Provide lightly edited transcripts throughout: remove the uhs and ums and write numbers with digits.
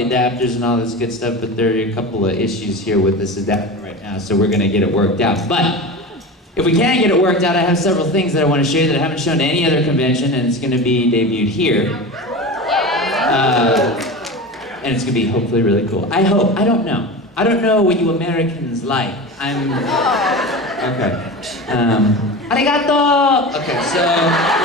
adapters and all this good stuff, but there are a couple of issues here with this adapter right now, so we're gonna get it worked out. But if we can't get it worked out, I have several things that I want to show you that I haven't shown to any other convention, and it's gonna be debuted here. And it's gonna be hopefully really cool. I hope. I don't know. I don't know what you Americans like. Okay. Arigato! Okay, so...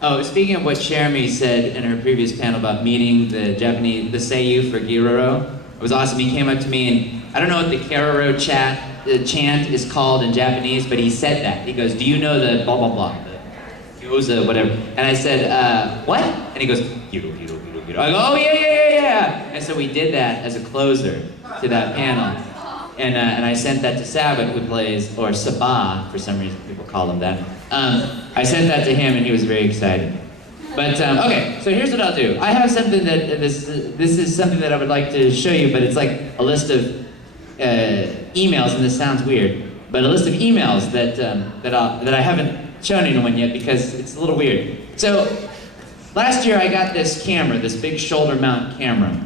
Oh, speaking of what Jeremy said in her previous panel about meeting the Japanese, the Seiyu for Giroro, it was awesome. He came up to me and I don't know what the Kiroro chant is called in Japanese, but he said that. He goes, "Do you know the blah blah blah, the gyoza, whatever?" And I said, "What?" And he goes, "Giro, giro, giro, giro." I go, "Oh yeah." And so we did that as a closer to that panel. And I sent that to Sabbath, who plays, or Sabah, for some reason people call him that. I sent that to him and he was very excited. But, okay, so here's what I'll do. I have something that, this is something that I would like to show you, but it's like a list of emails, and this sounds weird, but a list of emails that I haven't shown anyone yet because it's a little weird. So, last year I got this camera, this big shoulder mount camera.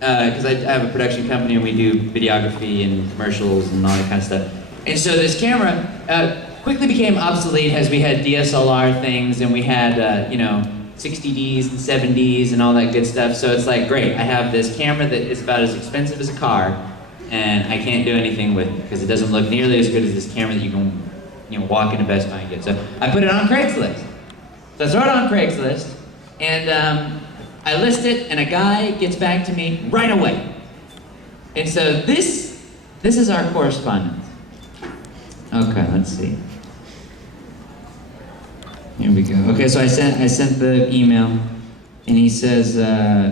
Because I have a production company and we do videography and commercials and all that kind of stuff. And so this camera quickly became obsolete as we had DSLR things and we had, 60Ds and 7Ds and all that good stuff. So it's like, great, I have this camera that is about as expensive as a car and I can't do anything with it because it doesn't look nearly as good as this camera that you can walk into Best Buy and get. So I put it on Craigslist. So I throw it on Craigslist and I list it, and a guy gets back to me right away. And so this is our correspondence. Okay, let's see. Here we go. Okay, so I sent the email, and he says,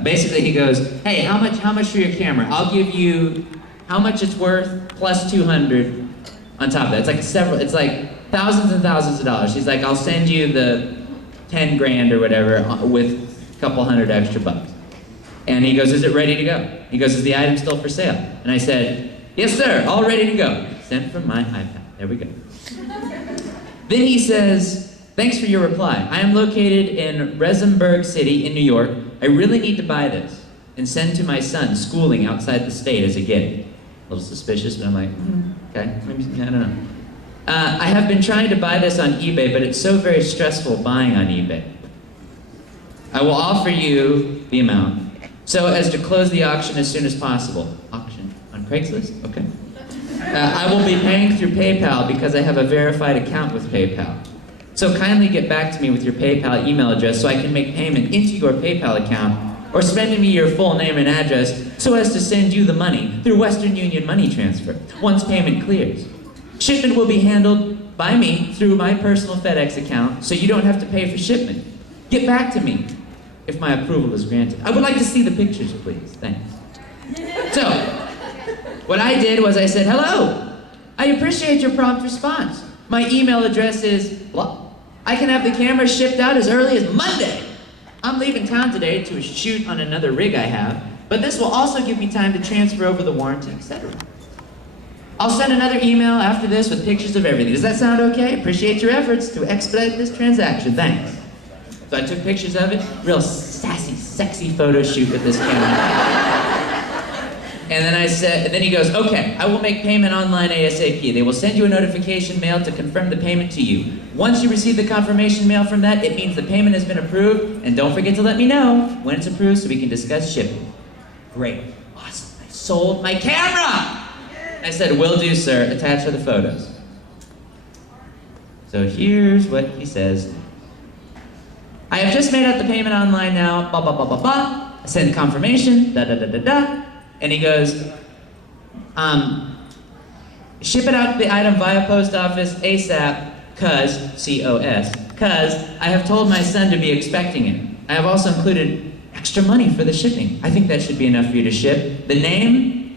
basically he goes, "Hey, how much for your camera? I'll give you how much it's worth plus 200 on top of that." It's like thousands and thousands of dollars. He's like, "I'll send you the 10 grand or whatever with couple hundred extra bucks." And he goes, "Is it ready to go?" He goes, "Is the item still for sale?" And I said, "Yes, sir, all ready to go." Sent from my iPad. There we go. Then he says, "Thanks for your reply. I am located in Resenberg City in New York. I really need to buy this and send to my son schooling outside the state as a gift." A little suspicious, but I'm like, okay, maybe, I don't know. "I have been trying to buy this on eBay, but it's so very stressful buying on eBay. I will offer you the amount so as to close the auction as soon as possible." Auction on Craigslist? Okay. "I will be paying through PayPal because I have a verified account with PayPal. So kindly get back to me with your PayPal email address so I can make payment into your PayPal account or send me your full name and address so as to send you the money through Western Union money transfer once payment clears. Shipment will be handled by me through my personal FedEx account so you don't have to pay for shipment. Get back to me if my approval is granted. I would like to see the pictures, please. Thanks." So, what I did was I said, "Hello, I appreciate your prompt response. My email address is blah. I can have the camera shipped out as early as Monday. I'm leaving town today to a shoot on another rig I have, but this will also give me time to transfer over the warranty, etc. I'll send another email after this with pictures of everything. Does that sound okay? Appreciate your efforts to expedite this transaction. Thanks." So I took pictures of it, real sassy, sexy photo shoot with this camera. And then he goes, "Okay, I will make payment online ASAP. They will send you a notification mail to confirm the payment to you. Once you receive the confirmation mail from that, it means the payment has been approved, and don't forget to let me know when it's approved so we can discuss shipping." Great, awesome, I sold my camera! I said, "Will do, sir, attach are the photos." So here's what he says. "I have just made out the payment online now, blah, blah, blah, blah, blah. I send confirmation, da, da, da, da, da." And he goes, "Ship it out the item via post office ASAP, cause I have told my son to be expecting it. I have also included extra money for the shipping. I think that should be enough for you to ship. The name,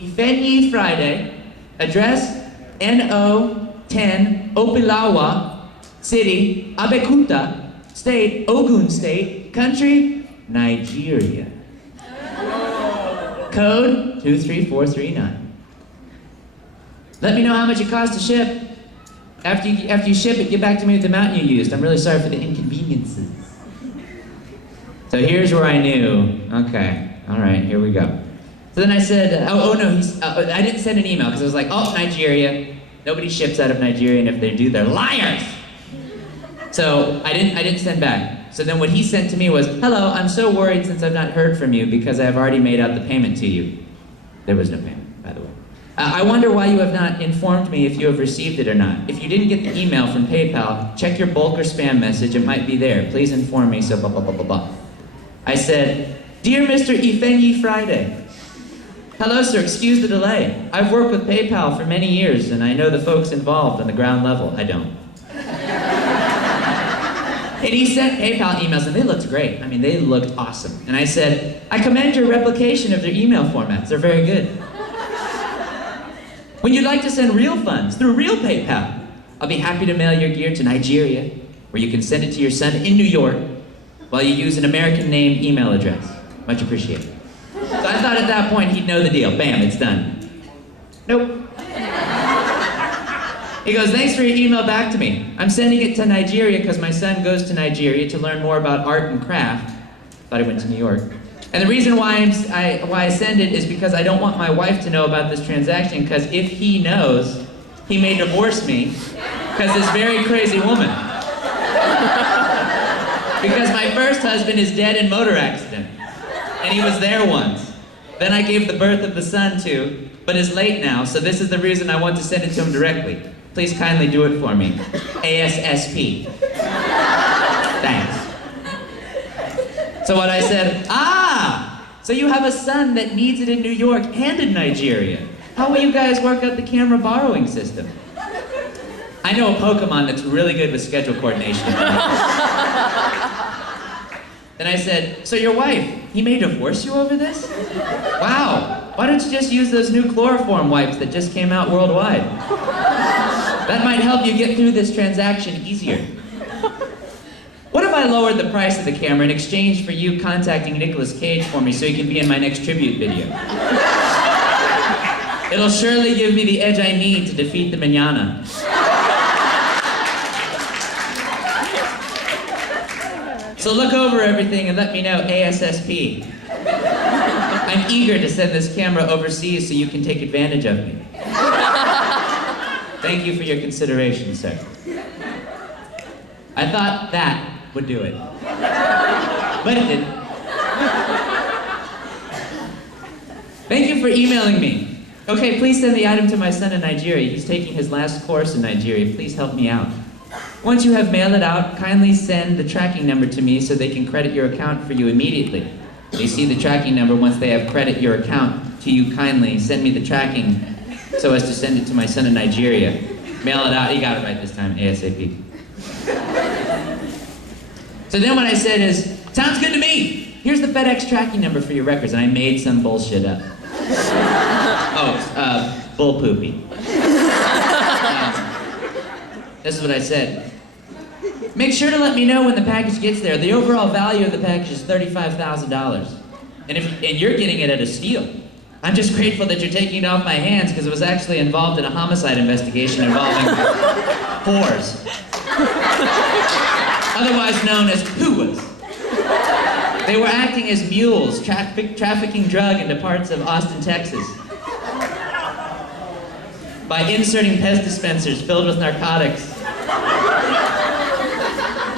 Ifenyi Friday, address, NO10, Opilawa, city, Abekuta, state, Ogun State, country, Nigeria. Code 23439. Let me know how much it costs to ship. After you ship it, get back to me with the amount you used. I'm really sorry for the inconveniences." So here's where I knew, okay, all right, here we go. So then I said, I didn't send an email because I was like, oh, Nigeria. Nobody ships out of Nigeria, and if they do, they're liars. So I didn't send back. So then what he sent to me was, hello, I'm so worried since I've not heard from you because I've already made out the payment to you. There was no payment, by the way. I wonder why you have not informed me if you have received it or not. If you didn't get the email from PayPal, check your bulk or spam message, it might be there. Please inform me, so blah, blah, blah, blah, blah. I said, Dear Mr. Ifenyi Friday, hello sir, excuse the delay. I've worked with PayPal for many years and I know the folks involved on the ground level. I don't. And he sent PayPal emails and they looked great. I mean, they looked awesome. And I said, I commend your replication of their email formats. They're very good. When you'd like to send real funds through real PayPal, I'll be happy to mail your gear to Nigeria, where you can send it to your son in New York while you use an American name email address. Much appreciated. So I thought at that point he'd know the deal. Bam, it's done. Nope. He goes, thanks for your email back to me. I'm sending it to Nigeria because my son goes to Nigeria to learn more about art and craft. Thought he went to New York. And the reason why I send it is because I don't want my wife to know about this transaction, because if he knows, he may divorce me because this very crazy woman. Because my first husband is dead in motor accident, and he was there once. Then I gave the birth of the son to, but is late now, so this is the reason I want to send it to him directly. Please kindly do it for me. ASSP. Thanks. So what I said, so you have a son that needs it in New York and in Nigeria. How will you guys work out the camera borrowing system? I know a Pokemon that's really good with schedule coordination. Then I said, so your wife, he may divorce you over this? Wow, why don't you just use those new chloroform wipes that just came out worldwide? That might help you get through this transaction easier. What if I lowered the price of the camera in exchange for you contacting Nicolas Cage for me so he can be in my next tribute video? It'll surely give me the edge I need to defeat the manana. So look over everything and let me know ASSP. I'm eager to send this camera overseas so you can take advantage of me. Thank you for your consideration, sir. I thought that would do it. But it didn't. Thank you for emailing me. Okay, please send the item to my son in Nigeria. He's taking his last course in Nigeria. Please help me out. Once you have mailed it out, kindly send the tracking number to me so they can credit your account for you immediately. They see the tracking number once they have credit your account to you. Kindly send me the tracking so as to send it to my son in Nigeria. Mail it out. He got it right this time, ASAP. So then what I said is, sounds good to me. Here's the FedEx tracking number for your records. And I made some bullshit up. Bull poopy. This is what I said. Make sure to let me know when the package gets there. The overall value of the package is $35,000. And you're getting it at a steal. I'm just grateful that you're taking it off my hands because it was actually involved in a homicide investigation involving whores. Otherwise known as hooas. They were acting as mules, trafficking drug into parts of Austin, Texas, by inserting Pez dispensers filled with narcotics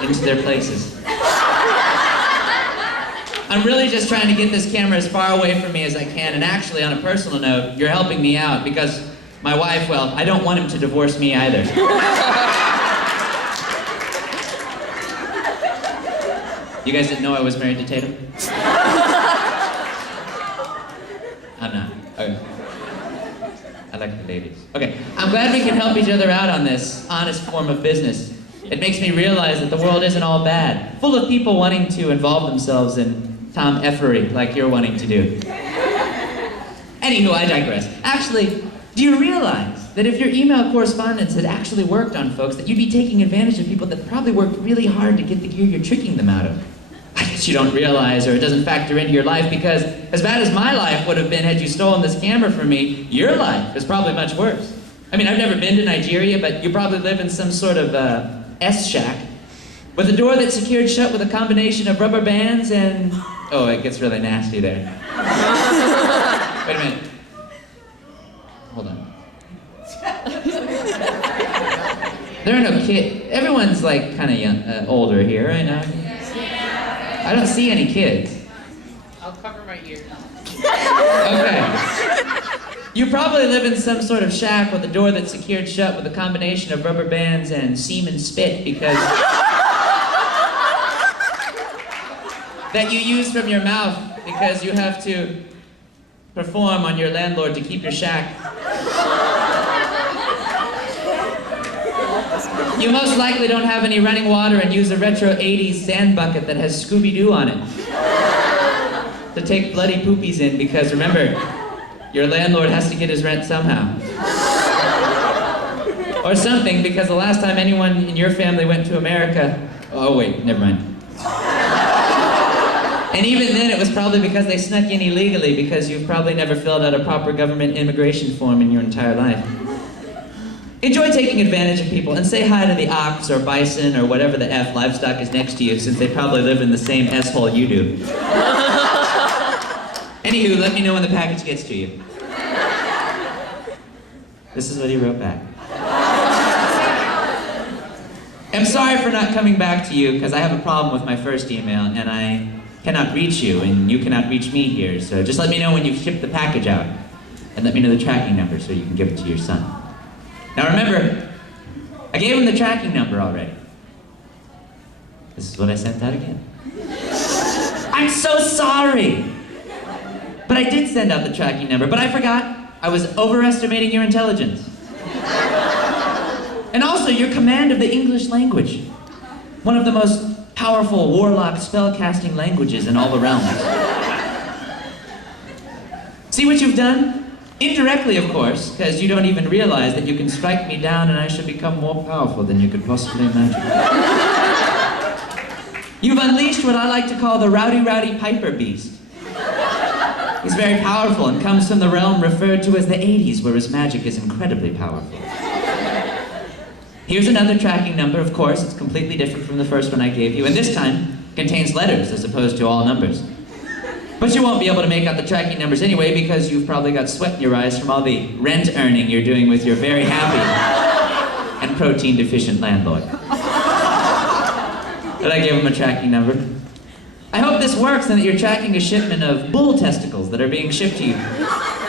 into their places. I'm really just trying to get this camera as far away from me as I can, and actually, on a personal note, you're helping me out because my wife, well, I don't want him to divorce me either. You guys didn't know I was married to Tatum? I'm not. Okay. I like the babies. Okay, I'm glad we can help each other out on this honest form of business. It makes me realize that the world isn't all bad, full of people wanting to involve themselves in tomfoolery like you're wanting to do. Anywho, I digress. Actually, do you realize that if your email correspondence had actually worked on folks, that you'd be taking advantage of people that probably worked really hard to get the gear you're tricking them out of? I guess you don't realize, or it doesn't factor into your life, because as bad as my life would have been had you stolen this camera from me, your life is probably much worse. I mean, I've never been to Nigeria, but you probably live in some sort of S-shack with a door that's secured shut with a combination of rubber bands and... Oh, it gets really nasty there. Wait a minute. Hold on. There are no kids. Everyone's like kind of young, older here right now. I don't see any kids. I'll cover my ears. Okay. You probably live in some sort of shack with a door that's secured shut with a combination of rubber bands and semen spit because... that you use from your mouth because you have to perform on your landlord to keep your shack. You most likely don't have any running water and use a retro 80s sand bucket that has Scooby-Doo on it to take bloody poopies in because remember, your landlord has to get his rent somehow. Or something because the last time anyone in your family went to America... Oh wait, never mind. And even then it was probably because they snuck in illegally because you've probably never filled out a proper government immigration form in your entire life. Enjoy taking advantage of people and say hi to the ox or bison or whatever the F livestock is next to you since they probably live in the same S-hole you do. Anywho, let me know when the package gets to you. This is what he wrote back. I'm sorry for not coming back to you because I have a problem with my first email and I cannot reach you and you cannot reach me here. So just let me know when you've shipped the package out and let me know the tracking number so you can give it to your son. Now remember, I gave him the tracking number already. This is what I sent out again. I'm so sorry! But I did send out the tracking number, but I forgot. I was overestimating your intelligence. And also your command of the English language. One of the most powerful warlock spellcasting languages in all the realms. See what you've done? Indirectly, of course, because you don't even realize that you can strike me down and I shall become more powerful than you could possibly imagine. You've unleashed what I like to call the Rowdy Piper beast. He's very powerful and comes from the realm referred to as the 80s, where his magic is incredibly powerful. Here's another tracking number, of course. It's completely different from the first one I gave you, and this time contains letters as opposed to all numbers. But you won't be able to make out the tracking numbers anyway because you've probably got sweat in your eyes from all the rent earning you're doing with your very happy and protein deficient landlord. But I gave him a tracking number. I hope this works and that you're tracking a shipment of bull testicles that are being shipped to you.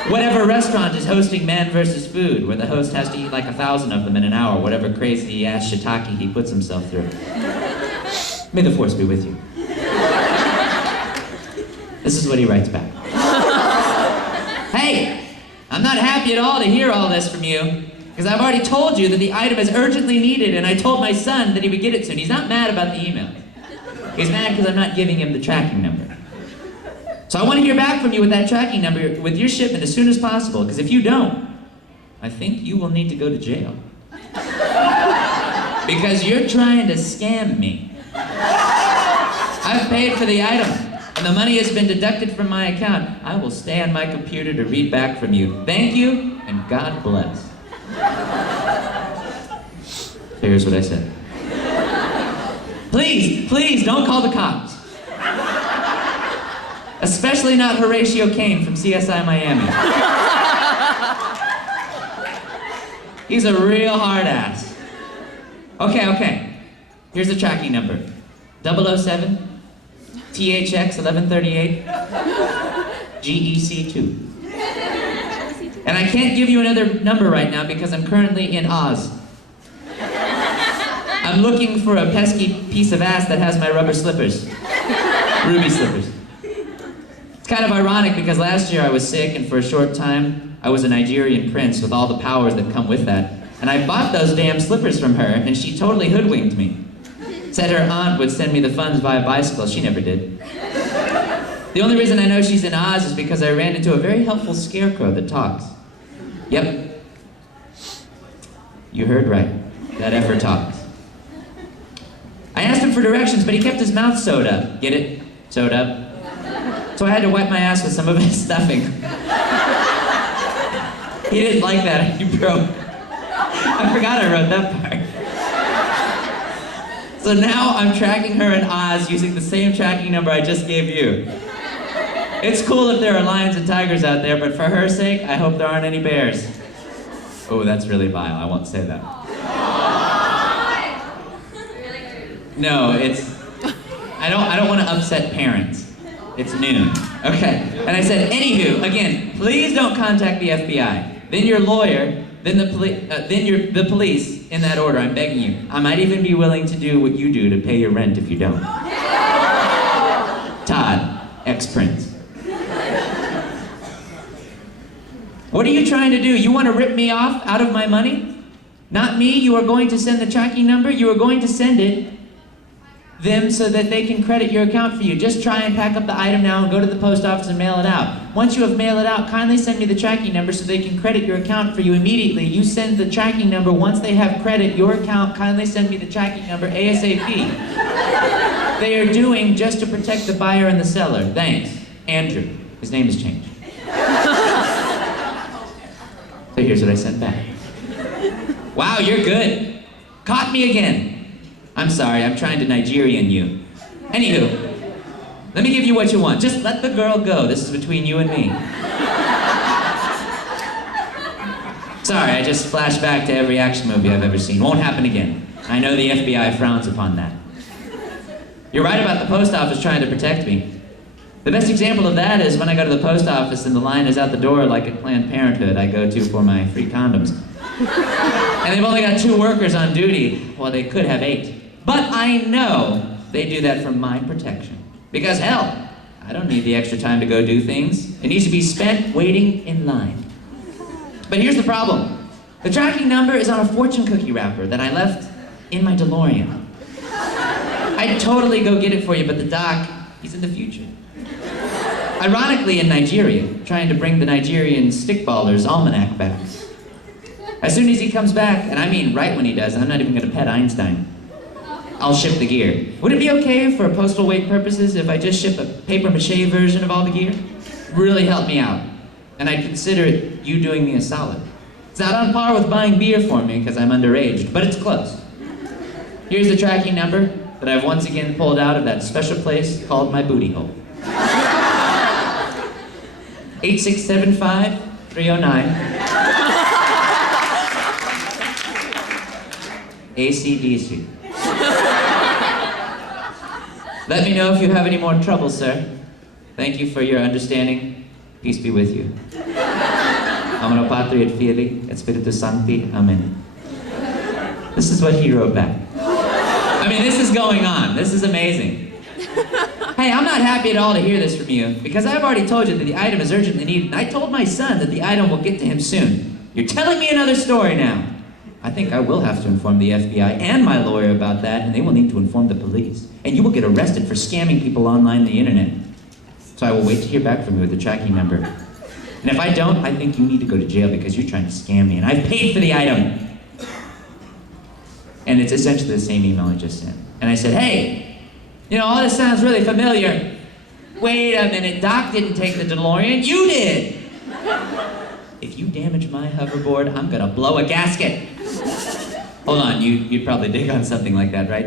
Whatever restaurant is hosting Man vs. Food, where the host has to eat like 1,000 of them in an hour, whatever crazy ass shiitake he puts himself through. May the force be with you. This is what he writes back. Hey, I'm not happy at all to hear all this from you, because I've already told you that the item is urgently needed, and I told my son that he would get it soon. He's not mad about the email. He's mad because I'm not giving him the tracking number. So I want to hear back from you with that tracking number with your shipment as soon as possible, because if you don't, I think you will need to go to jail. Because you're trying to scam me. I've paid for the item, and the money has been deducted from my account. I will stay on my computer to read back from you. Thank you, and God bless. Here's what I said. Please, please, don't call the cops. Especially not Horatio Kane from CSI Miami. He's a real hard ass. Okay. Here's the tracking number. 007 THX 1138 GEC2. And I can't give you another number right now because I'm currently in Oz. I'm looking for a pesky piece of ass that has my rubber slippers. Ruby slippers. It's kind of ironic because last year I was sick and for a short time I was a Nigerian prince with all the powers that come with that. And I bought those damn slippers from her and she totally hoodwinked me. Said her aunt would send me the funds via bicycle. She never did. The only reason I know she's in Oz is because I ran into a very helpful scarecrow that talks. Yep. You heard right. That effer talks. I asked him for directions, but he kept his mouth sewed up. Get it? Sewed up. So I had to wipe my ass with some of his stuffing. He didn't like that. He broke. I forgot I wrote that part. So now I'm tracking her in Oz using the same tracking number I just gave you. It's cool if there are lions and tigers out there, but for her sake, I hope there aren't any bears. Oh, that's really vile. I won't say that. No, I don't want to upset parents. It's noon. Okay. And I said, anywho, again, please don't contact the FBI. Then your lawyer, then the police, in that order, I'm begging you. I might even be willing to do what you do to pay your rent if you don't. Todd, ex-prince. What are you trying to do? You want to rip me off out of my money? Not me. You are going to send the tracking number. You are going to send them so that they can credit your account for you. Just try and pack up the item now and go to the post office and mail it out. Once you have mailed it out, kindly send me the tracking number so they can credit your account for you immediately. You send the tracking number. Once they have credit your account, kindly send me the tracking number ASAP. They are doing just to protect the buyer and the seller. Thanks. Andrew. His name has changed. So here's what I sent back. Wow, you're good. Caught me again. I'm sorry, I'm trying to Nigerian you. Anywho, let me give you what you want. Just let the girl go. This is between you and me. Sorry, I just flashed back to every action movie I've ever seen. Won't happen again. I know the FBI frowns upon that. You're right about the post office trying to protect me. The best example of that is when I go to the post office and the line is out the door like at Planned Parenthood I go to for my free condoms. And they've only got 2 workers on duty. Well, they could have 8. But I know they do that for my protection. Because hell, I don't need the extra time to go do things. It needs to be spent waiting in line. But here's the problem. The tracking number is on a fortune cookie wrapper that I left in my DeLorean. I'd totally go get it for you, but the doc, he's in the future. Ironically, in Nigeria, trying to bring the Nigerian stickballers almanac back. As soon as he comes back, and I mean right when he does, I'm not even going to pet Einstein, I'll ship the gear. Would it be okay for postal weight purposes if I just ship a paper-mache version of all the gear? Really help me out. And I'd consider it you doing me a solid. It's not on par with buying beer for me because I'm underage, but it's close. Here's the tracking number that I've once again pulled out of that special place called my booty hole. 8675-309. ACDC. Let me know if you have any more trouble, sir. Thank you for your understanding. Peace be with you. Amano Patri et Filii et Spiritus Sancti. Amen. This is what he wrote back. I mean, this is going on. This is amazing. Hey, I'm not happy at all to hear this from you, because I've already told you that the item is urgently needed, and I told my son that the item will get to him soon. You're telling me another story now. I think I will have to inform the FBI and my lawyer about that, and they will need to inform the police. And you will get arrested for scamming people online on the internet. So I will wait to hear back from you with the tracking number. And if I don't, I think you need to go to jail because you're trying to scam me, and I've paid for the item. And it's essentially the same email I just sent. And I said, hey, you know, all this sounds really familiar. Wait a minute, Doc didn't take the DeLorean, you did! If you damage my hoverboard, I'm gonna blow a gasket. Hold on, you'd probably dig on something like that, right?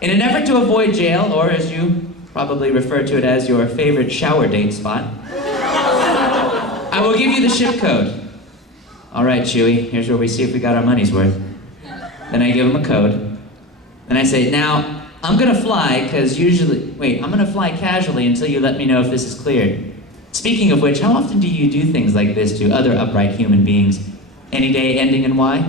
In an effort to avoid jail, or as you probably refer to it as your favorite shower date spot, I will give you the ship code. All right, Chewie, here's where we see if we got our money's worth. Then I give him a code. Then I say, now, I'm gonna fly, I'm gonna fly casually until you let me know if this is cleared. Speaking of which, how often do you do things like this to other upright human beings? Any day ending in Y?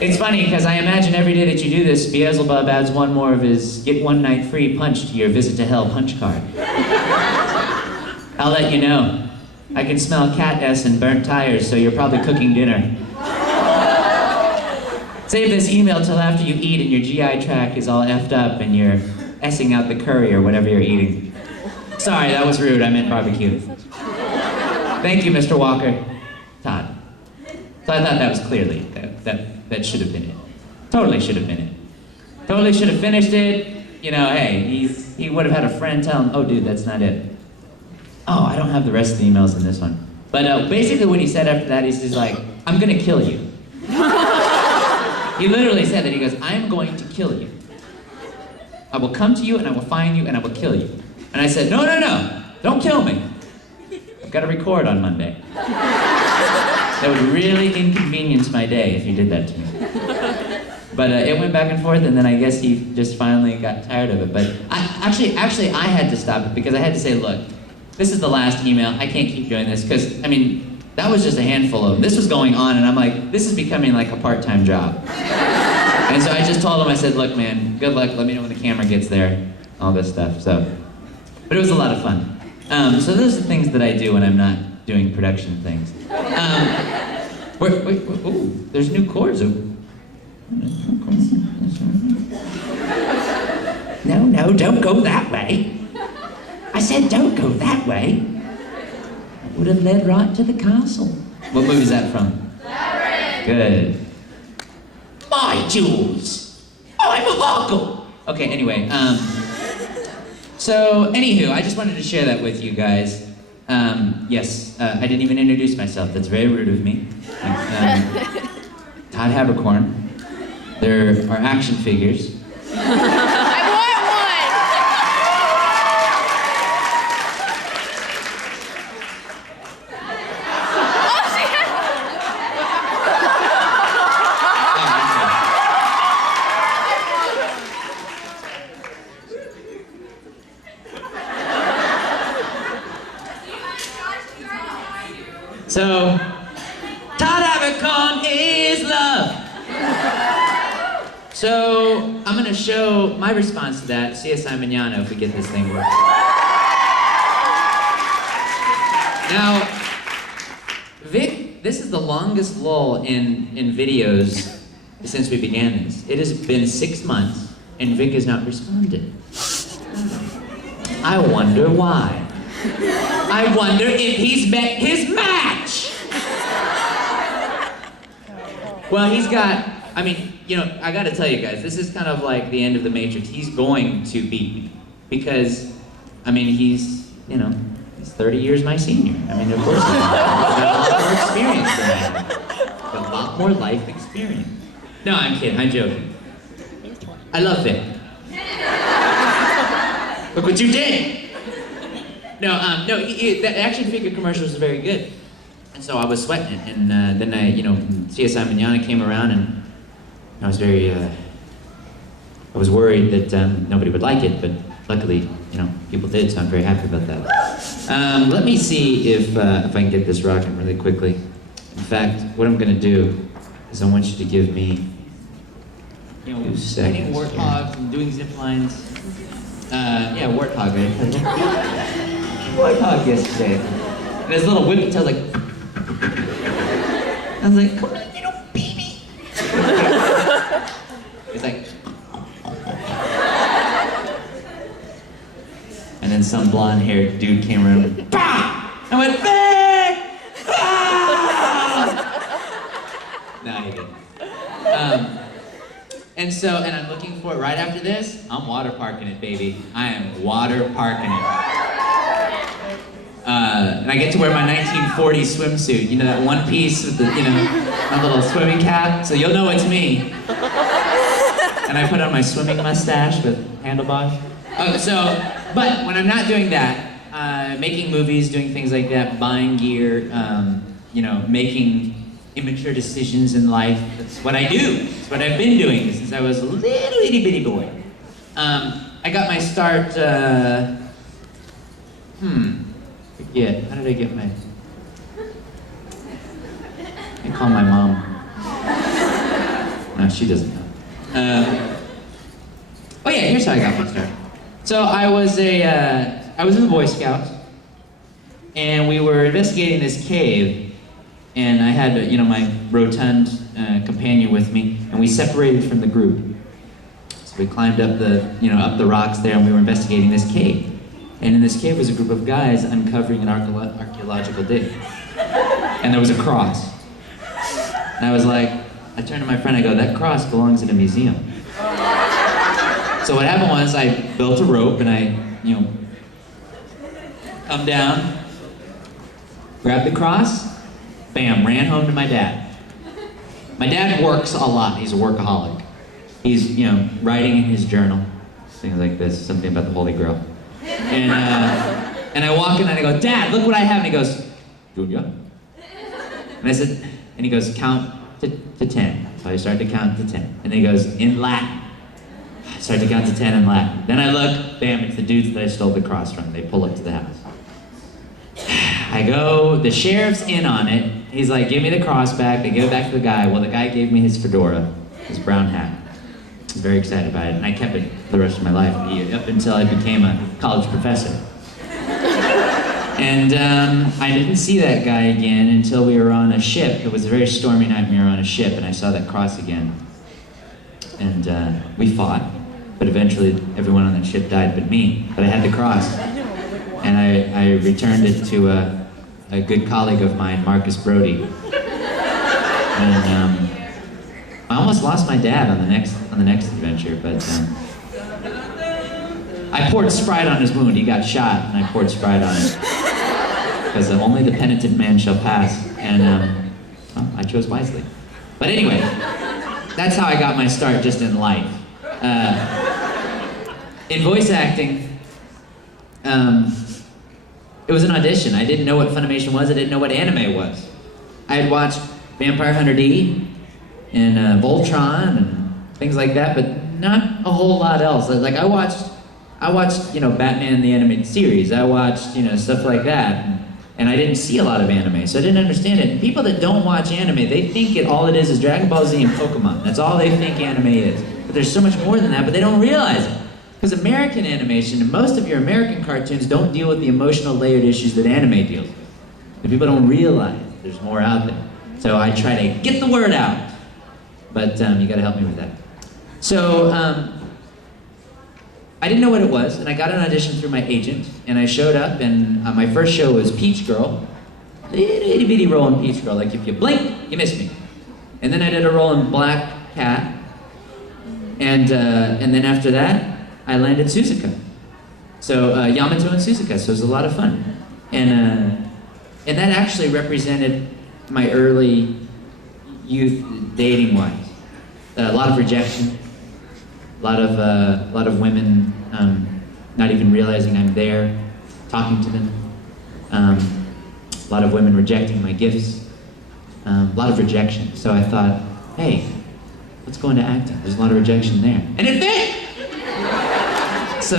It's funny, because I imagine every day that you do this, Beelzebub adds one more of his get one night free punch to your visit to hell punch card. I'll let you know. I can smell cat S and burnt tires, so you're probably cooking dinner. Save this email till after you eat and your GI tract is all effed up and you're S-ing out the curry or whatever you're eating. Sorry, that was rude. I meant barbecue. Thank you, Mr. Walker. Todd. So I thought that was clearly, that should have been it. Totally should have been it. Totally should have finished it. You know, hey, he would have had a friend tell him, oh dude, that's not it. Oh, I don't have the rest of the emails in this one. But basically what he said after that, he's like, I'm gonna kill you. He literally said that. He goes, I am going to kill you. I will come to you and I will find you and I will kill you. And I said, no, no, no, don't kill me. I've got to record on Monday. That would really inconvenience my day if you did that to me. But it went back and forth, and then I guess he just finally got tired of it. But actually, I had to stop it because I had to say, look, this is the last email. I can't keep doing this because, I mean, that was just a handful of them. This was going on, and I'm like, this is becoming like a part-time job. And so I just told him, I said, look, man, good luck. Let me know when the camera gets there, all this stuff. So, but it was a lot of fun. So those are the things that I do when I'm not doing production things. Wait, ooh, there's new chords. No, don't go that way. I said don't go that way. It would have led right to the castle. What movie is that from? Good. My jewels. I'm a uncle. Okay, anyway, so anywho, I just wanted to share that with you guys. Yes, I didn't even introduce myself. That's very rude of me. Todd Habercorn. There are action figures. I want one! Oh, shit! So, Todd Habercorn is love. So, I'm gonna show my response to that, CSI Manana, if we get this thing working. Now, Vic, this is the longest lull in videos since we began this. It has been 6 months, and Vic has not responded. I wonder why. I wonder if he's met his match! Well, he's got, I mean, you know, I gotta tell you guys, this is kind of like the end of the Matrix. He's going to beat me. Because, I mean, he's, you know, he's 30 years my senior. I mean, of course he's got a lot more experience than I have. A lot more life experience. No, I'm kidding, I'm joking. I love Vic. Look what you did! No, the action figure commercial was very good. And so I was sweating it, and then I, you know, CSI Manana came around, and I was very, I was worried that nobody would like it, but luckily, you know, people did, so I'm very happy about that. Let me see if I can get this rocking really quickly. In fact, what I'm gonna do is I want you to give me, you know, 2 seconds. Fighting warthogs and doing zip lines. Yeah, warthog, right? Warthog yesterday. And his little whip tail like. I was like, come on, little baby. He's like. And then some blonde-haired dude came around. Bah! I went, Vic! Ah! No, he didn't. And I'm looking for it right after this. I'm water parking it, baby. I am water parking it. And I get to wear my 1940s swimsuit. You know, that one piece with the, you know, my little swimming cap. So you'll know it's me. And I put on my swimming mustache with handlebars. But when I'm not doing that, making movies, doing things like that, buying gear, you know, making immature decisions in life. That's what I do. It's what I've been doing since I was a little itty bitty boy. I got my start, forget, how did I get my, I call my mom. No, she doesn't know. Oh yeah, here's how I got my start. So I was in the Boy Scouts, and we were investigating this cave. And I had, you know, my rotund companion with me, and we separated from the group. So we climbed up the, you know, up the rocks there, and we were investigating this cave. And in this cave was a group of guys uncovering an archaeological dig. And there was a cross. And I was like, I turned to my friend, I go, that cross belongs in a museum. So what happened was I built a rope, and I, you know, come down, grabbed the cross, bam, ran home to my dad. My dad works a lot. He's a workaholic. He's, writing in his journal, things like this, something about the Holy Grail. And I walk in and I go, Dad, look what I have. And he goes, Junior. And I said, and he goes, count to 10. So I started to count to 10. And then he goes, in Latin. I started to count to 10 in Latin. Then I look, bam, it's the dudes that I stole the cross from. They pull up to the house. I go, the sheriff's in on it. He's like, give me the cross back. They give it back to the guy. Well, the guy gave me his fedora, his brown hat. I was very excited about it, and I kept it for the rest of my life, up until I became a college professor. And I didn't see that guy again until we were on a ship. It was a very stormy night. We were on a ship, and I saw that cross again. And we fought, but eventually everyone on that ship died but me. But I had the cross. And I returned it to a good colleague of mine, Marcus Brody. And I almost lost my dad on the next adventure, but I poured Sprite on his wound. He got shot, and I poured Sprite on it because only the penitent man shall pass. And well, I chose wisely. But anyway, that's how I got my start just in life. In voice acting, it was an audition. I didn't know what Funimation was. I didn't know what anime was. I had watched Vampire Hunter D and Voltron and things like that, but not a whole lot else. Like I watched, Batman the animated series. I watched, stuff like that, and I didn't see a lot of anime, so I didn't understand it. And people that don't watch anime, they think all it is Dragon Ball Z and Pokemon. That's all they think anime is. But there's so much more than that, but they don't realize it. Because American animation, and most of your American cartoons don't deal with the emotional layered issues that anime deals with. And people don't realize there's more out there. So I try to get the word out. But you gotta help me with that. So I didn't know what it was, and I got an audition through my agent, and I showed up, and my first show was Peach Girl. Itty bitty role in Peach Girl, like if you blink, you miss me. And then I did a role in Black Cat, and then after that, I landed Suzuka. So Yamato and Suzuka, so it was a lot of fun. And that actually represented my early youth dating-wise. A lot of rejection, a lot of women not even realizing I'm there, talking to them. A lot of women rejecting my gifts. A lot of rejection. So I thought, hey, let's go into acting. There's a lot of rejection there. And it fit! So,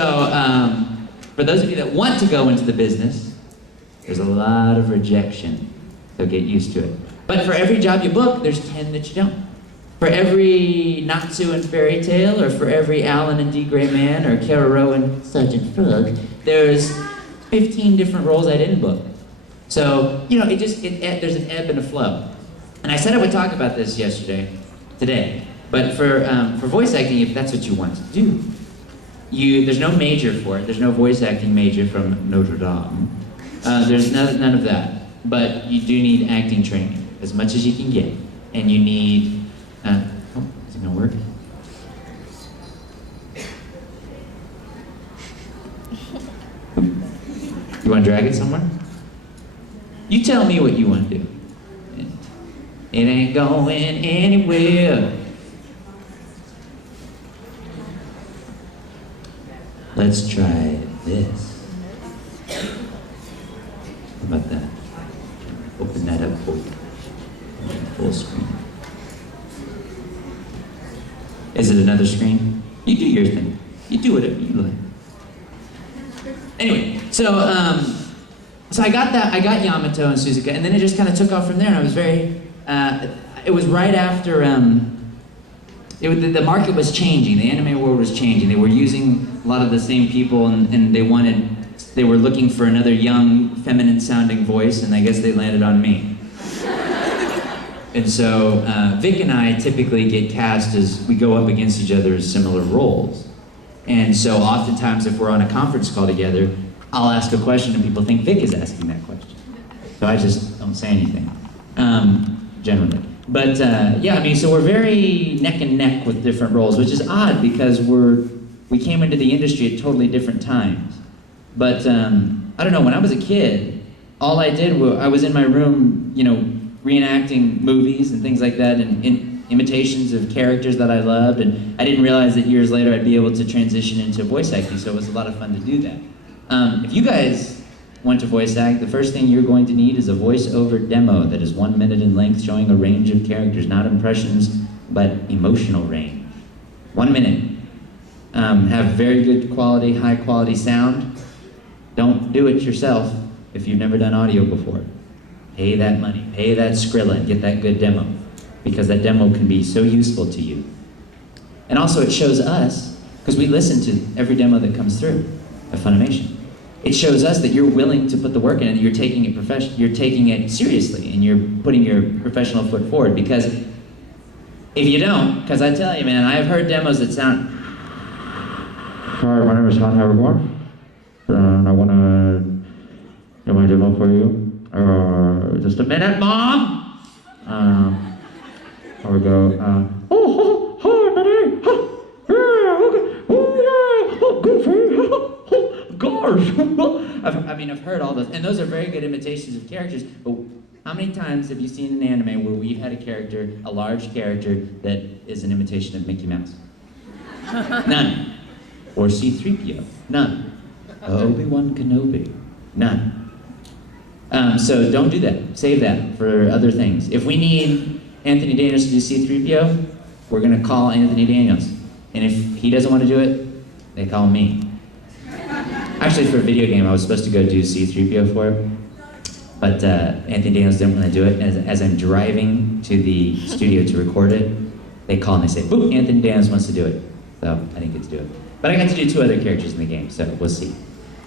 for those of you that want to go into the business, there's a lot of rejection, so get used to it. But for every job you book, there's 10 that you don't. For every Natsu and Fairy Tale, or for every Alan and D. Gray Man, or Keroro and Sergeant Frog, there's 15 different roles I didn't book. So, there's an ebb and a flow. And I said I would talk about this today, but for voice acting, if that's what you want to do, there's no major for it. There's no voice acting major from Notre Dame. There's none of that. But you do need acting training, as much as you can get. And you need, is it gonna work? You wanna drag it somewhere? You tell me what you wanna do. It ain't going anywhere. Let's try this. How about that? Open that up for you. Full screen. Is it another screen? You do your thing. You do whatever you like. Anyway, so I got that. I got Yamato and Suzuka, and then it just kind of took off from there. And I was very. It was right after. The market was changing. The anime world was changing. They were using a lot of the same people, and they were looking for another young, feminine-sounding voice, and I guess they landed on me. And so Vic and I typically get cast as we go up against each other as similar roles. And so oftentimes if we're on a conference call together, I'll ask a question and people think Vic is asking that question. So I just don't say anything, generally. But so we're very neck and neck with different roles, which is odd because we came into the industry at totally different times. But I don't know, when I was a kid, all I did was, I was in my room, reenacting movies and things like that, and imitations of characters that I loved, and I didn't realize that years later I'd be able to transition into voice acting, so it was a lot of fun to do that. If you guys want to voice act, the first thing you're going to need is a voiceover demo that is 1 minute in length, showing a range of characters, not impressions, but emotional range. 1 minute. Have very good quality, high quality sound. Don't do it yourself if you've never done audio before. Pay that money, pay that Skrilla, and get that good demo, because that demo can be so useful to you. And also it shows us, because we listen to every demo that comes through at Funimation. It shows us that you're willing to put the work in and you're taking it you're taking it seriously, and you're putting your professional foot forward. Because if you don't, because I tell you, man, I've heard demos that sound. Hi, my name is Todd. And I want to do my demo for you. Just a minute, Mom. Here we go. Hi, Minnie. Yeah, okay. Oh, yeah. Oh, good for you. Gosh. I've heard all those, and those are very good imitations of characters, but how many times have you seen an anime where we've had a character, a large character, that is an imitation of Mickey Mouse? None. Or C-3PO? None. Obi-Wan Kenobi? None. So don't do that. Save that for other things. If we need Anthony Daniels to do C-3PO, we're going to call Anthony Daniels. And if he doesn't want to do it, they call me. Actually, for a video game, I was supposed to go do C-3PO for it, but Anthony Daniels didn't want to do it. As I'm driving to the studio to record it, they call and they say, "Boop, Anthony Daniels wants to do it." So I didn't get to do it. But I got to do 2 other characters in the game, so we'll see.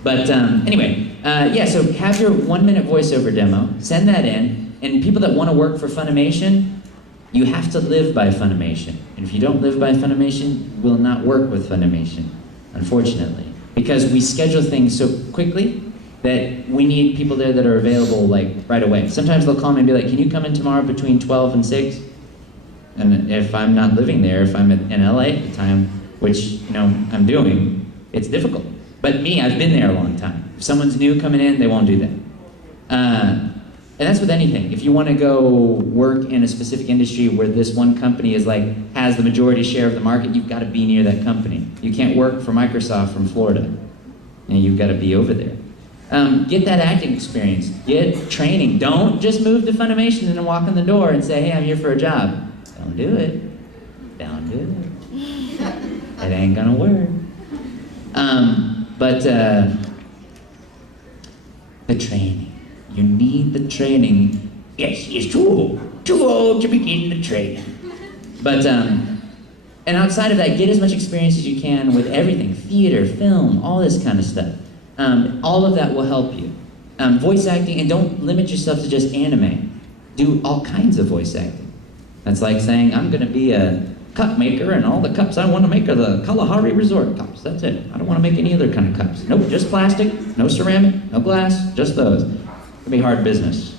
But anyway, yeah, so have your 1 minute voiceover demo, send that in, and people that want to work for Funimation, you have to live by Funimation. And if you don't live by Funimation, you will not work with Funimation, unfortunately. Because we schedule things so quickly that we need people there that are available like right away. Sometimes they'll call me and be like, "Can you come in tomorrow between 12 and 6? And if I'm not living there, if I'm in LA at the time, which I'm doing, it's difficult. But me, I've been there a long time. If someone's new coming in, they won't do that. And that's with anything. If you want to go work in a specific industry where this one company is has the majority share of the market, you've got to be near that company. You can't work for Microsoft from Florida. And you've got to be over there. Get that acting experience. Get training. Don't just move to Funimation and then walk in the door and say, "Hey, I'm here for a job." Don't do it. Don't do it. It ain't gonna work. But the training. You need the training. Yes, it's too old to begin the training. But, and outside of that, get as much experience as you can with everything. Theater, film, all this kind of stuff. All of that will help you. Voice acting, and don't limit yourself to just anime. Do all kinds of voice acting. That's like saying, "I'm gonna be a cup maker, and all the cups I want to make are the Kalahari Resort cups. That's it. I don't want to make any other kind of cups. Nope, just plastic, no ceramic, no glass, just those." It'll be hard business.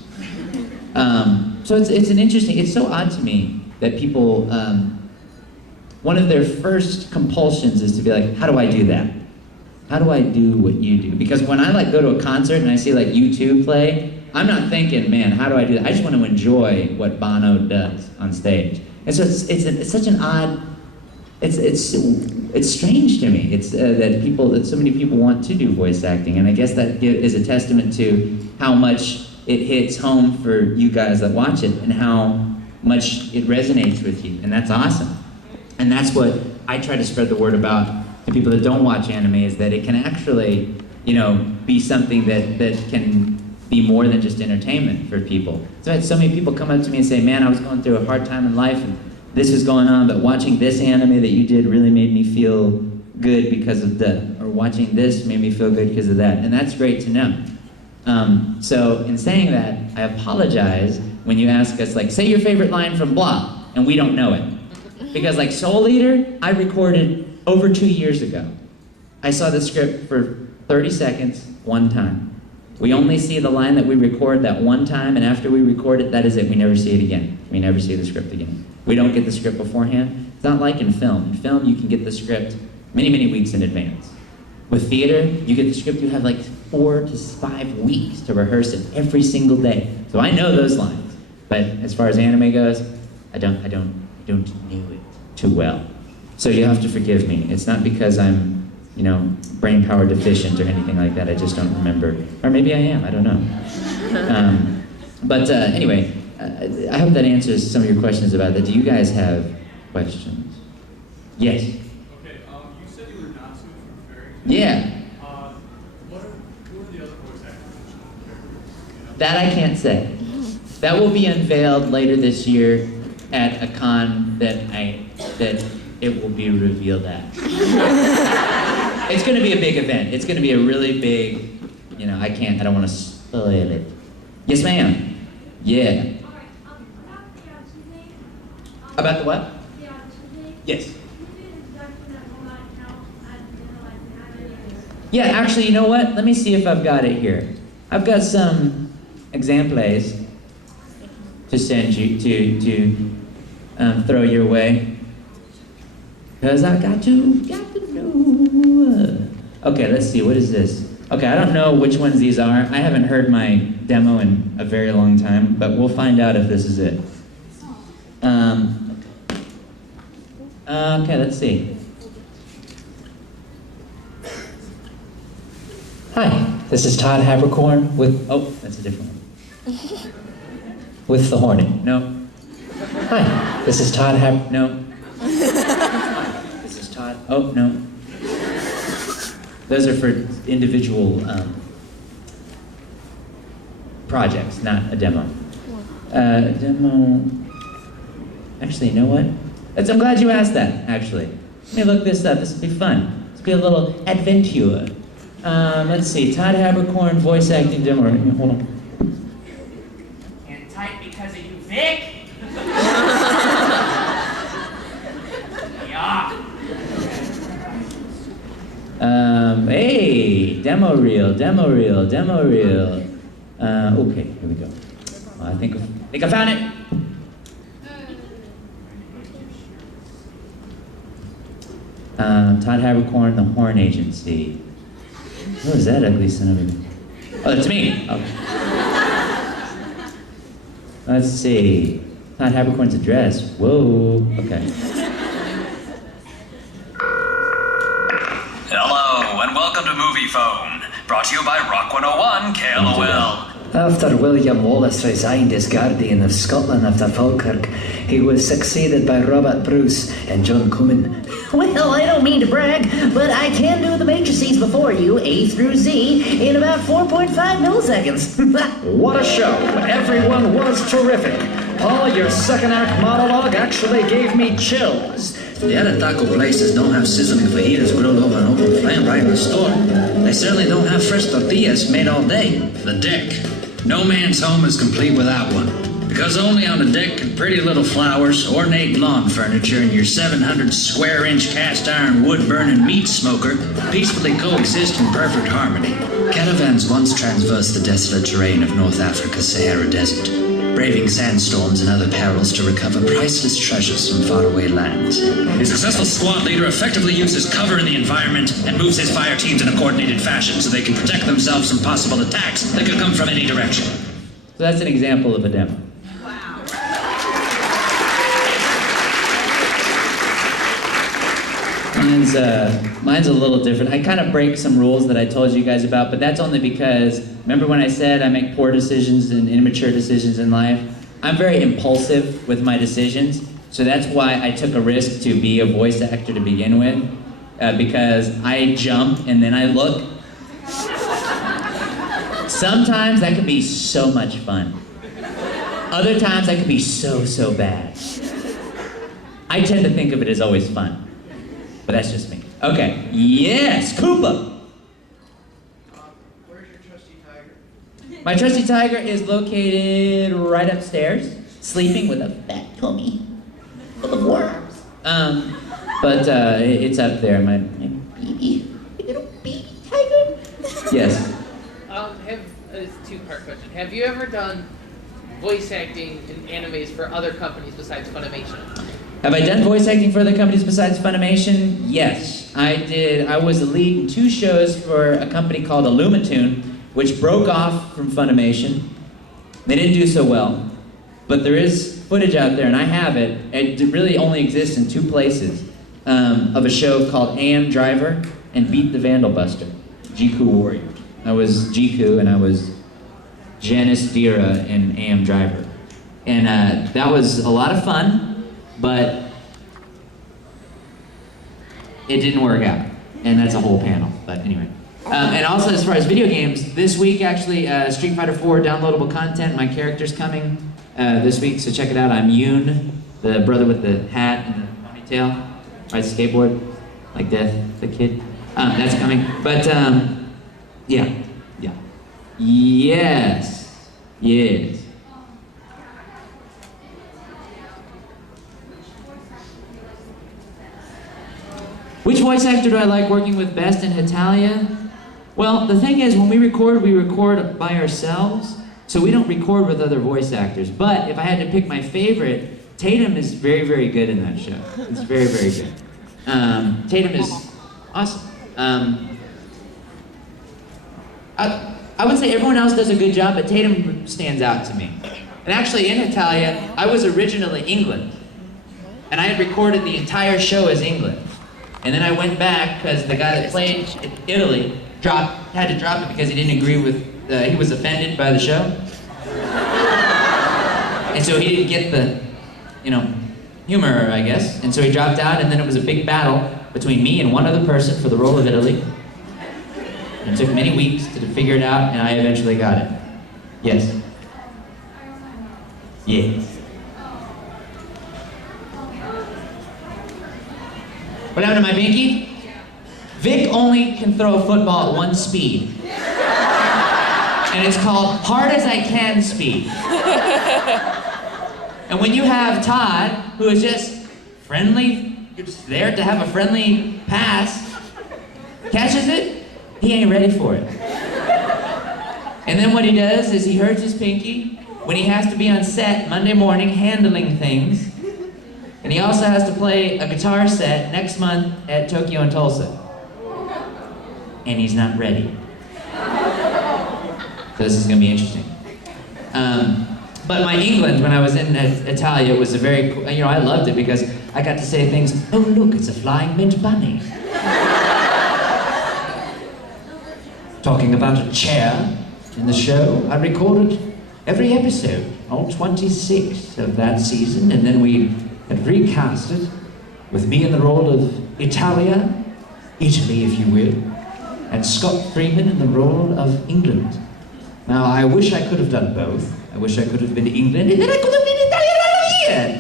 So it's an interesting, it's so odd to me that people, one of their first compulsions is to be like, "How do I do that? How do I do what you do?" Because when I go to a concert and I see U2 play, I'm not thinking, "Man, how do I do that?" I just want to enjoy what Bono does on stage. And so it's such an odd, it's strange to me. It's that so many people want to do voice acting, and I guess that is a testament to how much it hits home for you guys that watch it, and how much it resonates with you, and that's awesome. And that's what I try to spread the word about to people that don't watch anime, is that it can actually, be something that can be more than just entertainment for people. So I had so many people come up to me and say, "Man, I was going through a hard time in life, and this is going on, but watching this anime that you did really made me feel good because of or watching this made me feel good because of that." And that's great to know. So in saying that, I apologize when you ask us, say your favorite line from blah, and we don't know it. Because Soul Eater, I recorded over 2 years ago. I saw the script for 30 seconds, one time. We only see the line that we record that one time, and after we record it, that is it. We never see it again. We never see the script again. We don't get the script beforehand. It's not like in film. In film, you can get the script many, many weeks in advance. With theater, you get the script, you have 4 to 5 weeks to rehearse it every single day. So I know those lines. But as far as anime goes, I don't know it too well. So you have to forgive me. It's not because I'm, brain power deficient or anything like that. I just don't remember. Or maybe I am, I don't know. But anyway, I hope that answers some of your questions about that. Do you guys have questions? Yes? Okay, you said you were not sued for fairy. Yeah. Who are the other voice actors? That I can't say. That will be unveiled later this year at a con that it will be revealed at. It's going to be a big event. It's going to be a really big, I don't want to spoil it. Yes, ma'am. Yeah. About the what? Yes. Yeah, actually, you know what? Let me see if I've got it here. I've got some examples to send you to throw your way. Because I got to know. Okay, let's see. What is this? Okay, I don't know which ones these are. I haven't heard my demo in a very long time, but we'll find out if this is it. Okay, let's see. Hi, this is Todd Habercorn with... Oh, that's a different one. With the Hornet. No. Hi, this is Todd No. This is Todd... Oh, no. Those are for individual projects, not a demo. Demo... Actually, you know what? I'm glad you asked that, actually. Let me look this up. This will be fun. This will be a little adventure. Let's see. Todd Habercorn, voice acting demo. Hold on. Can't type because of you, Vic. Yeah. Hey, demo reel. Okay, here we go. Well, I think I found it. Todd Habercorn, the Horn Agency. What is that ugly son of a... Oh, that's me. Okay. Let's see. Todd Habercorn's address. Whoa. Okay. Hello, and welcome to Movie Phone. Brought to you by Rock 101 KLOL. After William Wallace resigned as Guardian of Scotland after Falkirk, he was succeeded by Robert Bruce and John Cooman. Well, I don't mean to brag, but I can do the matrices before you, A through Z, in about 4.5 milliseconds. What a show! Everyone was terrific. Paul, your second act monologue actually gave me chills. The other taco places don't have sizzling fajitas grilled over an open flame right in the store. They certainly don't have fresh tortillas made all day. The deck. No man's home is complete without one. Because only on the deck can pretty little flowers, ornate lawn furniture, and your 700 square inch cast iron wood burning meat smoker peacefully coexist in perfect harmony. Caravans once traversed the desolate terrain of North Africa's Sahara Desert, braving sandstorms and other perils to recover priceless treasures from faraway lands. A successful squad leader effectively uses cover in the environment and moves his fire teams in a coordinated fashion so they can protect themselves from possible attacks that could come from any direction. So that's an example of a demo. Mine's a little different. I kind of break some rules that I told you guys about, but that's only because, remember when I said I make poor decisions and immature decisions in life? I'm very impulsive with my decisions, so that's why I took a risk to be a voice actor to begin with, because I jump and then I look. Sometimes that can be so much fun. Other times that can be so bad. I tend to think of it as always fun. But that's just me. Okay. Yes, Koopa. Where's your trusty tiger? My trusty tiger is located right upstairs, sleeping with a fat tummy full of worms. But it's up there. My baby, little baby tiger. Yes. It's a two-part question. Have you ever done voice acting in animes for other companies besides Funimation? Have I done voice acting for other companies besides Funimation? Yes, I did. I was the lead in 2 shows for a company called Illumitoon, which broke off from Funimation. They didn't do so well. But there is footage out there, and I have it. It really only exists in 2 places, of a show called AM Driver and Beat the Vandal Buster, Jiku Warrior. I was Jiku, and I was Janice Dira in AM Driver. And that was a lot of fun, but it didn't work out. And that's a whole panel, but anyway. And also, as far as video games, this week actually, Street Fighter 4 downloadable content, my character's coming this week, so check it out. I'm Yoon, the brother with the hat and the ponytail, rides a skateboard, like Death, the kid. That's coming, but yeah. Yes. Which voice actor do I like working with best in Italia? Well, the thing is, when we record by ourselves, so we don't record with other voice actors. But if I had to pick my favorite, Tatum is very, very good in that show. It's very, very good. Tatum is awesome. I would say everyone else does a good job, but Tatum stands out to me. And actually, in Italia, I was originally England. And I had recorded the entire show as England. And then I went back because the guy that played Italy had to drop it because he didn't agree with, he was offended by the show. And so he didn't get the, humor, I guess. And so he dropped out, and then it was a big battle between me and one other person for the role of Italy. And it took many weeks to figure it out, and I eventually got it. Yes. What happened to my binky? Vic only can throw a football at 1 speed. And it's called hard as I can speed. And when you have Todd, who is just friendly, just there to have a friendly pass, catches it, he ain't ready for it. And then what he does is he hurts his pinky when he has to be on set Monday morning handling things. And he also has to play a guitar set next month at Tokyo and Tulsa. And he's not ready. So this is gonna be interesting. But my England, when I was in Italia, was a very, I loved it because I got to say things, oh look, it's a flying mint bunny. Talking about a chair in the show, I recorded every episode, all 26 of that season, and then we had recast it with me in the role of Italy, if you will, and Scott Freeman in the role of England. Now, I wish I could have done both. I wish I could have been England, and then I could have been Italia.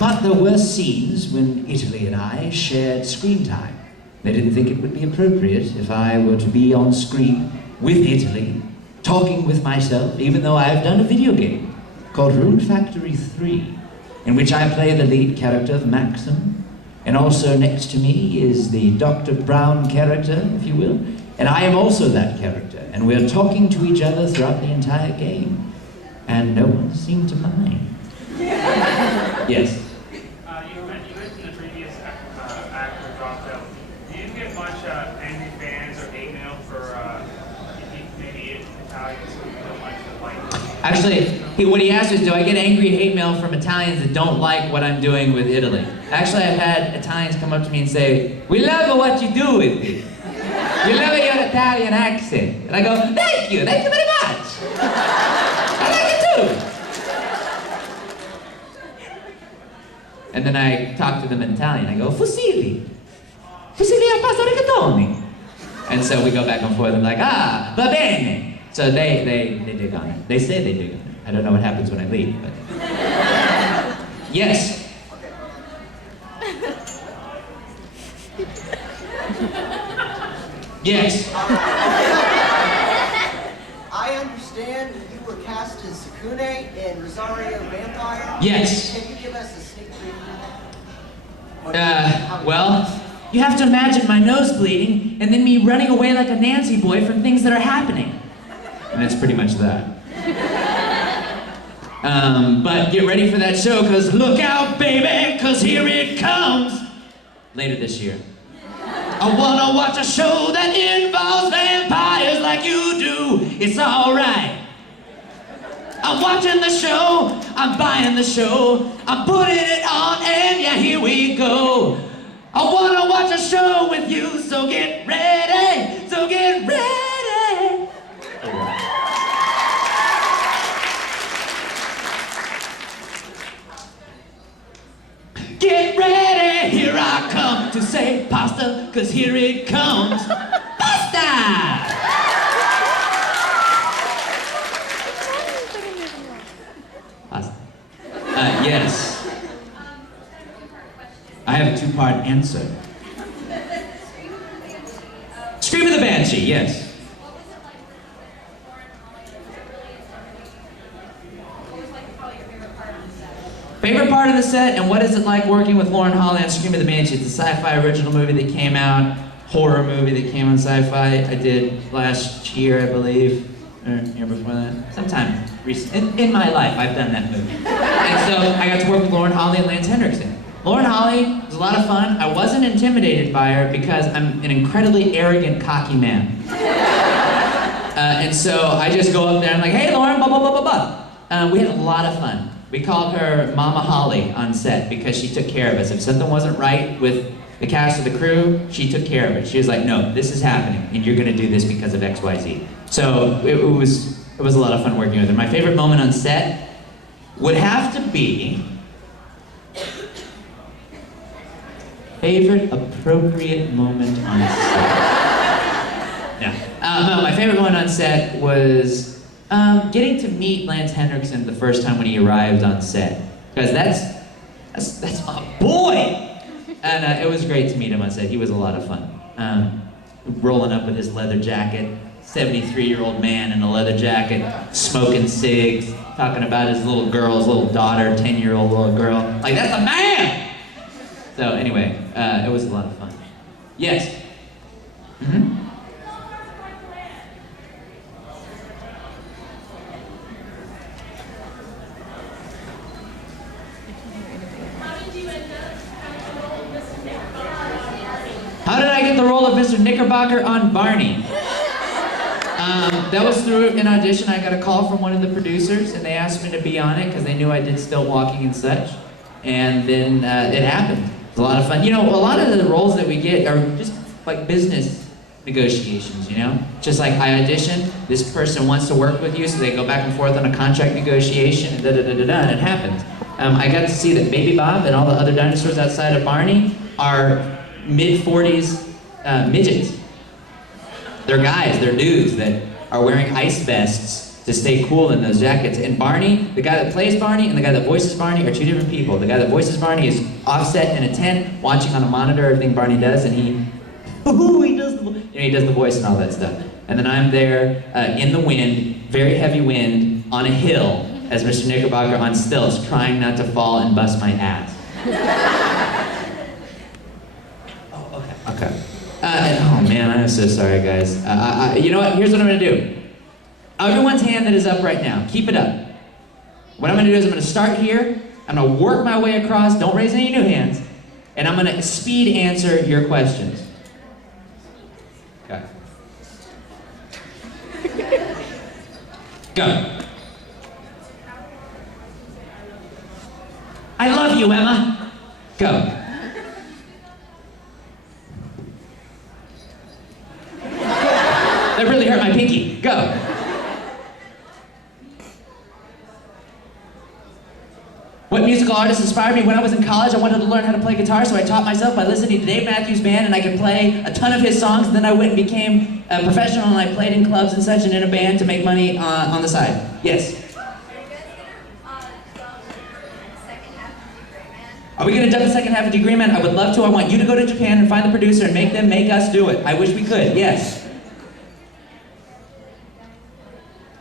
But there were scenes when Italy and I shared screen time. They didn't think it would be appropriate if I were to be on screen with Italy, talking with myself, even though I've done a video game called Rune Factory 3, in which I play the lead character of Maxim, and also next to me is the Dr. Brown character, if you will, and I am also that character, and we're talking to each other throughout the entire game, and no one seemed to mind. Yes? You mentioned the previous actor dropped out. Do you get much angry fans or hate mail for maybe Italians who don't like the white? Actually, what he asked was, do I get angry hate mail from Italians that don't like what I'm doing with Italy? Actually, I've had Italians come up to me and say, we love what you do with it. We love your Italian accent. And I go, thank you very much. I like it too. And then I talk to them in Italian. I go, fusilli a pasta rigatoni. And so we go back and forth. I'm like, va bene. So they dig on it. They say they dig on it. I don't know what happens when I leave, but. Yes. Yes. I understand that you were cast as Sakune in Rosario Vampire. Yes. Can you give us a sneak preview? Well, you have to imagine my nose bleeding and then me running away like a Nancy boy from things that are happening. And that's pretty much that. But get ready for that show, because look out, baby, because here it comes. Later this year. I wanna watch a show that involves vampires like like you do, it's alright. I'm watching the show, I'm buying the show, I'm putting it on, and yeah, here we go. I wanna watch a show with you, so get ready, so get ready. Get ready, here I come to say pasta, cause here it comes. Pasta! Pasta. Yes. I have a two-part answer. Scream of the Banshee, yes. Favorite part of the set, and what is it like working with Lauren Holly on Scream of the Banshee? It's a sci-fi original movie that came out, horror movie that came on sci-fi. I did last year, I believe, or year before that. Sometime recent. In my life, I've done that movie. And so I got to work with Lauren Holly and Lance Henriksen. Lauren Holly was a lot of fun. I wasn't intimidated by her because I'm an incredibly arrogant, cocky man. And so I just go up there and I'm like, hey Lauren, blah, blah, blah, blah, blah. We had a lot of fun. We called her Mama Holly on set because she took care of us. If something wasn't right with the cast or the crew, she took care of it. She was like, no, this is happening and you're gonna do this because of X, Y, Z. So it was a lot of fun working with her. My favorite moment on set would have to be favorite appropriate moment on set. No, my favorite moment on set was getting to meet Lance Henriksen the first time when he arrived on set, because that's my boy. And it was great to meet him on set. He was a lot of fun. Rolling up with his leather jacket, 73-year-old man in a leather jacket, smoking cigs, talking about his little girl, his little daughter, 10-year-old little girl. Like, that's a man! So anyway, it was a lot of fun. Yes? Mm-hmm. How did I get the role of Mr. Knickerbocker on Barney? That was through an audition. I got a call from one of the producers, and they asked me to be on it because they knew I did Still Walking and such. And then it happened. It was a lot of fun. You know, a lot of the roles that we get are just like business negotiations, you know? Just like I audition, this person wants to work with you, so they go back and forth on a contract negotiation, and da-da-da-da-da, and it happens. I got to see that Baby Bob and all the other dinosaurs outside of Barney are mid-40s midgets. They're guys, they're dudes that are wearing ice vests to stay cool in those jackets. And Barney, the guy that plays Barney and the guy that voices Barney are two different people. The guy that voices Barney is offset in a tent, watching on a monitor everything Barney does, and he does the voice and all that stuff. And then I'm there in the wind, very heavy wind, on a hill, as Mr. Knickerbocker on stilts, trying not to fall and bust my ass. Okay. Oh man, I'm so sorry, guys. You know what? Here's what I'm gonna do. Everyone's hand that is up right now, keep it up. What I'm gonna do is I'm gonna start here. I'm gonna work my way across. Don't raise any new hands, and I'm gonna speed answer your questions. Okay. Go. I love you, Emma. Go. That really hurt my pinky. Go. What musical artist inspired me? When I was in college, I wanted to learn how to play guitar, so I taught myself by listening to Dave Matthews Band, and I could play a ton of his songs, and then I went and became a professional, and I played in clubs and such, and in a band to make money on the side. Yes? Are we gonna dub the second half of Degree Man? I would love to. I want you to go to Japan and find the producer and make them make us do it. I wish we could, yes.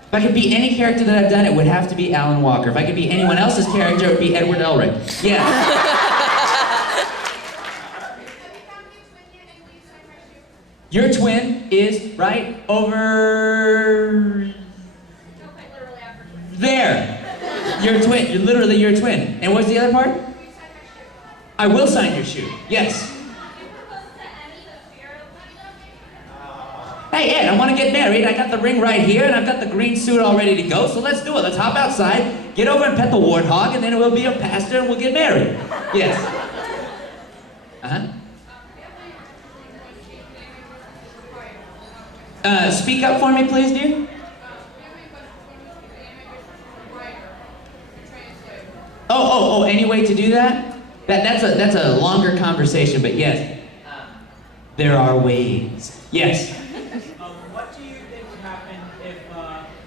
If I could be any character that I've done, it would have to be Alan Walker. If I could be anyone else's character, it would be Edward Elric. Yeah. Your twin is right over there. Your twin, you're literally your twin. And what's the other part? I will sign your shoe. Yes. hey Ed, I want to get married. I got the ring right here, and I've got the green suit all ready to go, so let's do it. Let's hop outside, get over and pet the warthog, and then we'll be a pastor and we'll get married. Yes. Speak up for me, please, dear. Oh, any way to do that? That's a longer conversation, but yes. There are ways. Yes. What do you think would happen if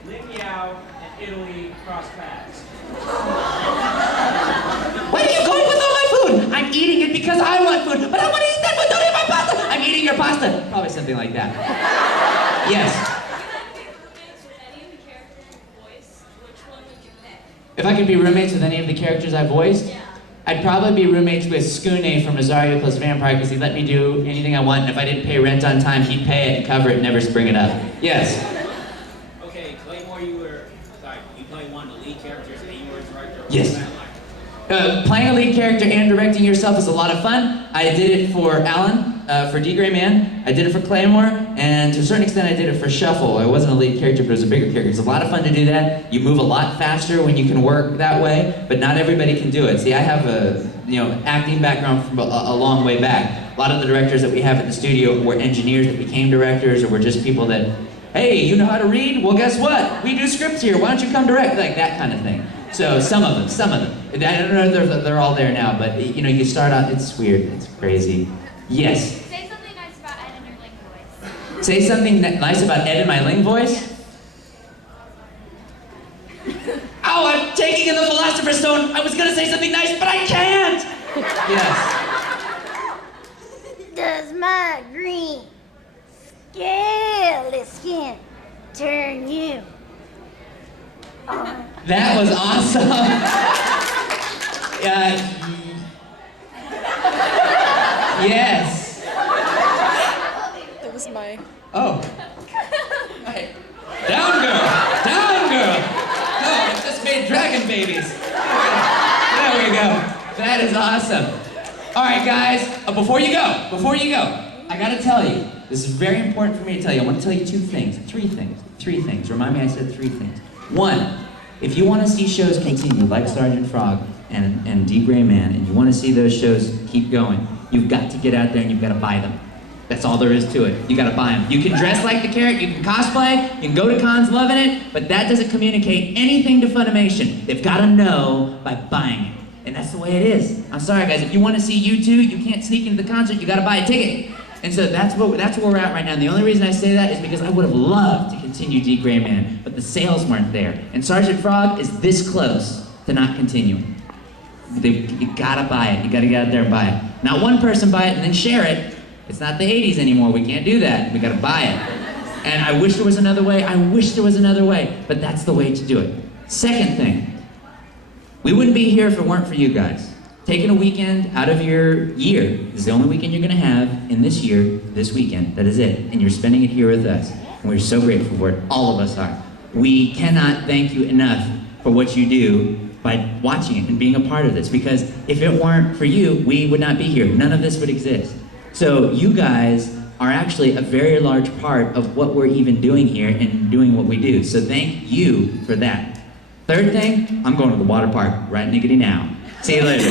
Ling Yao and Italy cross paths? Where are you going with all my food? I'm eating it because I want food, but I want to eat that food. Don't eat my pasta. I'm eating your pasta. Probably something like that. Yes. If I could be roommates with any of the characters I voiced, I'd probably be roommates with Skune from Rosario Plus Vampire because he'd let me do anything I want, and if I didn't pay rent on time, he'd pay it and cover it and never bring it up. Yes. Okay, Claymore, you play one of the lead characters and you were a director. Yes. Playing a lead character and directing yourself is a lot of fun. I did it for Alan, for D. Gray Man. I did it for Claymore, and to a certain extent I did it for Shuffle. I wasn't a lead character, but it was a bigger character. It's a lot of fun to do that. You move a lot faster when you can work that way, but not everybody can do it. See, I have a acting background from a long way back. A lot of the directors that we have at the studio were engineers that became directors, or were just people that, hey, you know how to read? Well, guess what? We do scripts here. Why don't you come direct? Like that kind of thing. So some of them. I don't know if they're all there now, but you start out, it's weird, it's crazy. Yes? Say something nice about Ed in your Ling voice. Say something nice about Ed in my Ling voice? Oh, I'm taking in the Philosopher's Stone. I was gonna say something nice, but I can't! Yes. Does my green, scaly skin turn you on? That was awesome. Yes. That was my... Oh. Right. Down, girl. Down, girl. Oh, I just made dragon babies. There we go. That is awesome. All right, guys. Before you go, I gotta tell you. This is very important for me to tell you. I want to tell you three things. Remind me I said 3 things. 1, if you want to see shows continue, like Sergeant Frog and D. Gray Man, and you want to see those shows keep going, you've got to get out there and you've got to buy them. That's all there is to it. You got to buy them. You can dress like the character, you can cosplay, you can go to cons loving it, but that doesn't communicate anything to Funimation. They've got to know by buying it. And that's the way it is. I'm sorry, guys. If you want to see U2, you can't sneak into the concert. You got to buy a ticket. And so that's where we're at right now. And the only reason I say that is because I would have loved to continue D. Gray Man, but the sales weren't there. And Sergeant Frog is this close to not continuing. You gotta buy it. You gotta get out there and buy it. Not one person buy it and then share it. It's not the 80s anymore. We can't do that. We gotta buy it. And I wish there was another way. But that's the way to do it. Second thing, we wouldn't be here if it weren't for you guys. Taking a weekend out of your year. This is the only weekend you're gonna have in this year, this weekend. That is it. And you're spending it here with us. And we're so grateful for it. All of us are. We cannot thank you enough for what you do by watching it and being a part of this. Because if it weren't for you, we would not be here. None of this would exist. So you guys are actually a very large part of what we're even doing here and doing what we do. So thank you for that. Third thing, I'm going to the water park right niggity now. See you later.